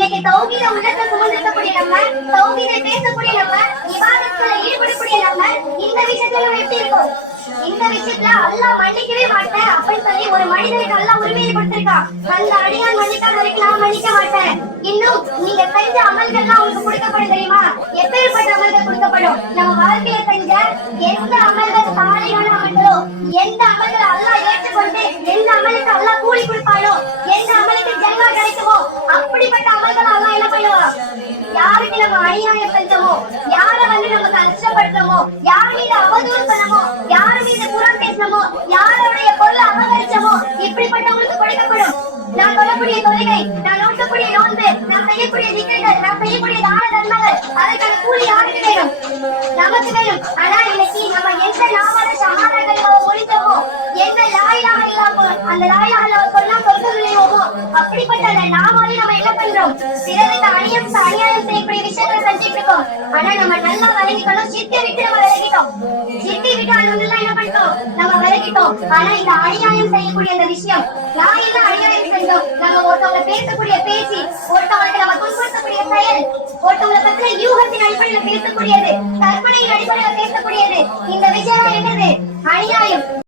இன்னைக்கு தௌஹீத உள்ளத்தை சுமந்திருக்கக்கூடிய நம்ம, தௌஹீதை பேசக்கூடிய நம்ம, இபாதத்துல ஈடுபடக்கூடிய நம்ம, இந்த விஷயத்துல நம்ம எப்படி இருக்கோம்? இந்த விஷயத்துல அல்லாஹ் மன்னிக்கவே மாட்டேன் அப்படின்னு சொல்லி ஒரு மனிதனுக்கு அல்லாஹ் உரிமையை கொடுத்திருக்கான். அந்த அடியான் மன்னிக்காத வரைக்கும் நான் மன்னிக்க மாட்டேன். இன்னும் நீங்க செஞ்ச அமல்கள்லாம் உங்களுக்கு கொடுக்கப்படும் தெரியுமா? எப்பேற்பட்ட அமல்கள் கொடுக்கப்படும்? நம்ம வாழ்க்கையில செஞ்ச எந்த அமல்கள் சாலையான அமல்களோ, எந்த அமல்கள் அல்லாஹ் ஏற்றுக்கொண்டு எந்த அமலுக்கு அல்லாஹ் கூலி கொடுப்பானோ, எந்த அமலுக்கு ஜென்னா கிடைக்குமோ அப்படிப்பட்ட அமல்கள் அல்லாஹ் என்ன பண்ணுவான்? யாருக்கு நம்ம அநியாயம் செஞ்சோமோ, யார நம்ம கஷ்டப்படுத்தமோ, யார் மீது அவதூறு பண்ணமோ, யார் மீது புறம் பேசணுமோ, யாருடைய பொருளை அபகரிச்சமோ இப்படிப்பட்டவங்களுக்கு கொடுக்கப்படும். நான் சொல்லக்கூடிய தொழுகை, நான் நோக்கக்கூடிய நோன்பு, நான் செய்யக்கூடிய திக்ர்கள், நான் செய்யக்கூடிய தான தர்மங்கள், அதற்கான கூலி யாருக்கு வேணும்? நமக்கு வேணும். ஆனா இன்னைக்கு நம்ம எந்த நாம ஷஹாதாக்களை ஒழித்தோமோ, எந்த லா இலாஹ இல்லல்லாஹ் அந்த லா இலாஹ இல்லல்லாஹ் சொன்னா சொர்க்கம் நுழைவோமோ அப்படிப்பட்ட அந்த நாமாவை நம்ம என்ன பண்றோம்? பிறருக்கு அநியாயம் செய்யக்கூடிய விஷயங்களை செஞ்சுட்டு இருக்கோம். ஆனா நம்ம நல்லா விலகிக்கணும். சித்தி விட்டு நம்ம விலகிட்டோம். சித்தி விட்டு அனுமதிலாம் என்ன பண்ணிட்டோம்? நம்ம விலகிட்டோம். ஆனா இந்த அநியாயம் செய்யக்கூடிய அந்த விஷயம், நான் என்ன அநியாயம் செஞ்சோம்? நம்ம ஒருத்தவங்களை பேசக்கூடிய பேச்சு, ஒருத்தவங்களுக்கு நம்ம துன்புறுத்தக்கூடிய செயல், ஒருத்தவங்களை பத்தின யூகத்தின் அடிப்படையில் பேசக்கூடியது, கற்பனையின் அடிப்படையில் பேசக்கூடியது, இந்த விஷயம் என்னது? அநியாயம்.